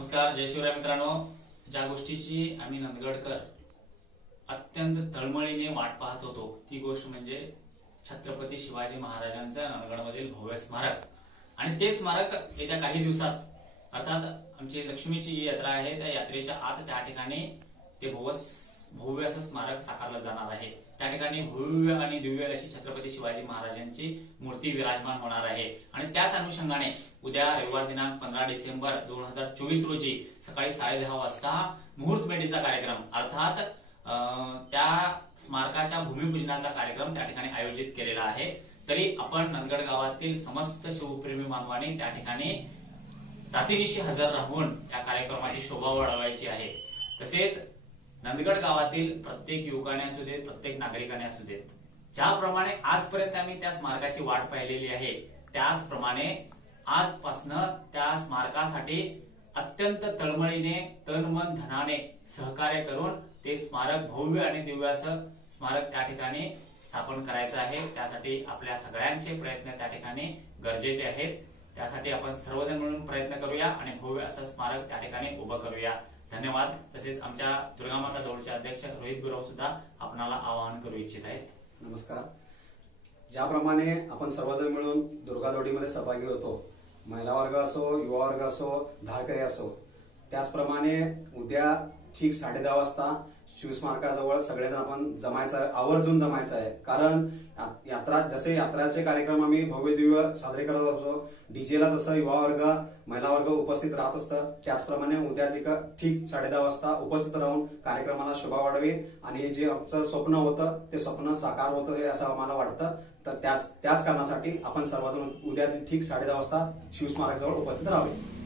नमस्कार, जय शिवराय मित्रांनो. ज्या गोष्टीची आम्ही नंदगडकर अत्यंत तळमळीने वाट पाहत होतो ती गोष्ट म्हणजे छत्रपती शिवाजी महाराजांचं नंदगडमधील भव्य स्मारक. आणि ते स्मारक येत्या काही दिवसात अर्थात आमची लक्ष्मीची जी यात्रा आहे त्या यात्रेच्या आत त्या ठिकाणी ते भव्य असं स्मारक साकारलं जाणार आहे. त्या ठिकाणी भव्य आणि दिव्य अशी छत्रपती शिवाजी महाराजांची मूर्ती विराजमान होणार आहे. आणि त्याच अनुषंगाने उद्या रविवार दिनांक 15 डिसेंबर 2024 रोजी सकाळी 10:30 वाजता मुहूर्त मेढीचा कार्यक्रम अर्थात त्या स्मारकाच्या भूमिपूजनाचा कार्यक्रम त्या ठिकाणी आयोजित केलेला आहे. तरी आपण नंदगड गावातील समस्त शिवप्रेमी बांधवांनी त्या ठिकाणी जातीनिशी हजर राहून या कार्यक्रमाची शोभा वाढवायची आहे. तसेच नंदगड गावातील प्रत्येक युवकाने असू देत, प्रत्येक नागरिकाने असू देत, ज्याप्रमाणे आजपर्यंत आम्ही त्या स्मारकाची वाट पाहिलेली आहे त्याचप्रमाणे आजपासनं त्या स्मारकासाठी अत्यंत तळमळीने तन मन धनाने सहकार्य करून ते स्मारक भव्य आणि दिव्य असं स्मारक त्या ठिकाणी स्थापन करायचं आहे. त्यासाठी आपल्या सगळ्यांचे प्रयत्न त्या ठिकाणी गरजेचे आहेत. त्यासाठी आपण सर्वजण मिळून प्रयत्न करूया आणि भव्य असं स्मारक त्या ठिकाणी उभं करूया. धन्यवाद. तसेच आमच्या दुर्गामाता दौडचे अध्यक्ष रोहित गुरव सुद्धा आपणाला आवाहन करू इच्छित आहेत. नमस्कार. ज्याप्रमाणे आपण सर्वजण मिळून दुर्गा दौडीमध्ये सहभागी होतो, महिला वर्ग असो, युवा वर्ग असो, धारकरी असो, त्याचप्रमाणे उद्या ठीक 10:30 वाजता शिवस्मारकाजवळ सगळेजण आपण जमायचं, आवर्जून जमायचं आहे. कारण यात्राचे कार्यक्रम आम्ही भव्य दिव्य साजरे करत असतो. डीजेला जसं युवा वर्ग, महिला वर्ग उपस्थित राहत असतं, त्याचप्रमाणे उद्या ठीक 10:30 वाजता उपस्थित राहून कार्यक्रमाला शोभा वाढवी आणि जे आमचं स्वप्न होतं ते स्वप्न साकार होतं असं आम्हाला वाटतं. तर त्याच कारणासाठी आपण सर्वजण उद्या ठीक 10:30 वाजता शिवस्मारकाजवळ उपस्थित राहावे.